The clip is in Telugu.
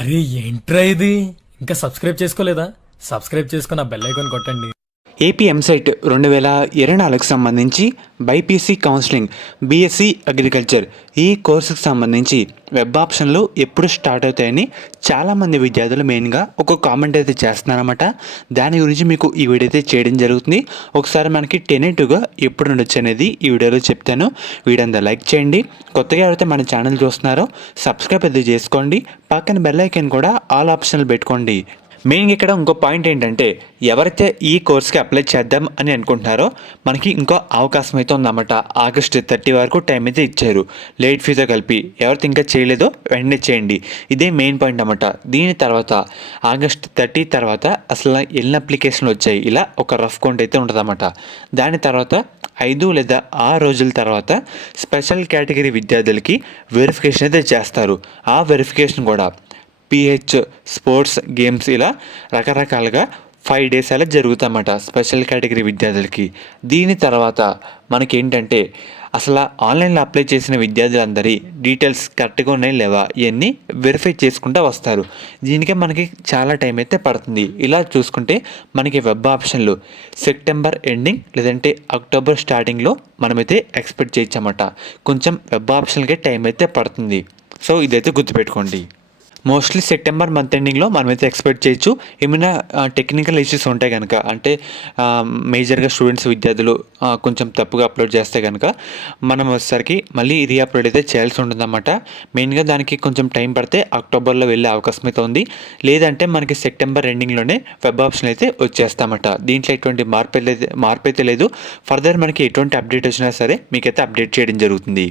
అరే ఏంట్రా ఇది? ఇంకా సబ్స్క్రైబ్ చేసుకోలేదా? సబ్స్క్రైబ్ చేసుకుని ఆ బెల్ ఐకాన్ కొట్టండి. ఏపీ ఎంసెట్ 2024కు సంబంధించి బైపీసీ కౌన్సిలింగ్ బీఎస్సీ అగ్రికల్చర్ ఈ కోర్సుకు సంబంధించి వెబ్ ఆప్షన్లు ఎప్పుడు స్టార్ట్ అవుతాయని చాలామంది విద్యార్థులు మెయిన్గా ఒక కామెంట్ అయితే చేస్తున్నారన్నమాట. దాని గురించి మీకు ఈ వీడియో అయితే చేయడం జరుగుతుంది. ఒకసారి మనకి టెనెటివ్గా ఎప్పుడు ఉండొచ్చు అనేది ఈ వీడియోలో చెప్తాను. వీడియో అంతా లైక్ చేయండి. కొత్తగా ఎవరైతే మన ఛానల్ చూస్తున్నారో సబ్స్క్రైబ్ అయితే చేసుకోండి. పక్కన బెల్ ఐకాన్ కూడా ఆల్ ఆప్షన్లు పెట్టుకోండి. మెయిన్గా ఇక్కడ ఇంకో పాయింట్ ఏంటంటే, ఎవరైతే ఈ కోర్స్కి అప్లై చేద్దాం అని అనుకుంటున్నారో మనకి ఇంకో అవకాశం అయితే ఉందన్నమాట. ఆగస్టు 30 వరకు టైం అయితే ఇచ్చారు, లేట్ ఫీజో కలిపి. ఎవరైతే ఇంకా చేయలేదో వెంటనే చేయండి. ఇదే మెయిన్ పాయింట్ అన్నమాట. దీని తర్వాత ఆగస్టు 30 తర్వాత అసలు ఎన్ని అప్లికేషన్లు వచ్చాయి, ఇలా ఒక రఫ్ కౌంట్ అయితే ఉంటుందన్నమాట. దాని తర్వాత 5 లేదా 6 రోజుల తర్వాత స్పెషల్ కేటగిరీ విద్యార్థులకి వెరిఫికేషన్ అయితే చేస్తారు. ఆ వెరిఫికేషన్ కూడా పిహెచ్, స్పోర్ట్స్, గేమ్స్ ఇలా రకరకాలుగా 5 డేస్ అలా జరుగుతామట స్పెషల్ కేటగిరీ విద్యార్థులకి. దీని తర్వాత మనకేంటంటే అసలు ఆన్లైన్లో అప్లై చేసిన విద్యార్థులందరి డీటెయిల్స్ కరెక్ట్గా ఉన్నాయి లేవా ఇవన్నీ వెరిఫై చేసుకుంటూ వస్తారు. దీనికే మనకి చాలా టైం అయితే పడుతుంది. ఇలా చూసుకుంటే మనకి వెబ్ ఆప్షన్లు సెప్టెంబర్ ఎండింగ్ లేదంటే అక్టోబర్ స్టార్టింగ్లో మనమైతే ఎక్స్పెక్ట్ చేయొచ్చన్నమాట. కొంచెం వెబ్ ఆప్షన్కే టైం అయితే పడుతుంది. సో ఇదైతే గుర్తుపెట్టుకోండి. మోస్ట్లీ సెప్టెంబర్ మంత్ ఎండింగ్లో మనమైతే ఎక్స్పెక్ట్ చేయొచ్చు. ఏమైనా టెక్నికల్ ఇష్యూస్ ఉంటాయి కనుక, అంటే మేజర్గా స్టూడెంట్స్ విద్యార్థులు కొంచెం తప్పుగా అప్లోడ్ చేస్తే కనుక మనం వచ్చేసరికి మళ్ళీ రీఅప్లోడ్ అయితే చేయాల్సి ఉంటుందన్నమాట. మెయిన్గా దానికి కొంచెం టైం పడితే అక్టోబర్లో వెళ్ళే అవకాశం అయితే ఉంది. లేదంటే మనకి సెప్టెంబర్ ఎండింగ్లోనే వెబ్ ఆప్షన్ అయితే వచ్చేస్తామట. దీంట్లో ఎటువంటి మార్పు అయితే లేదు. ఫర్దర్ మనకి ఎటువంటి అప్డేట్ వచ్చినా సరే మీకైతే అప్డేట్ చేయడం జరుగుతుంది.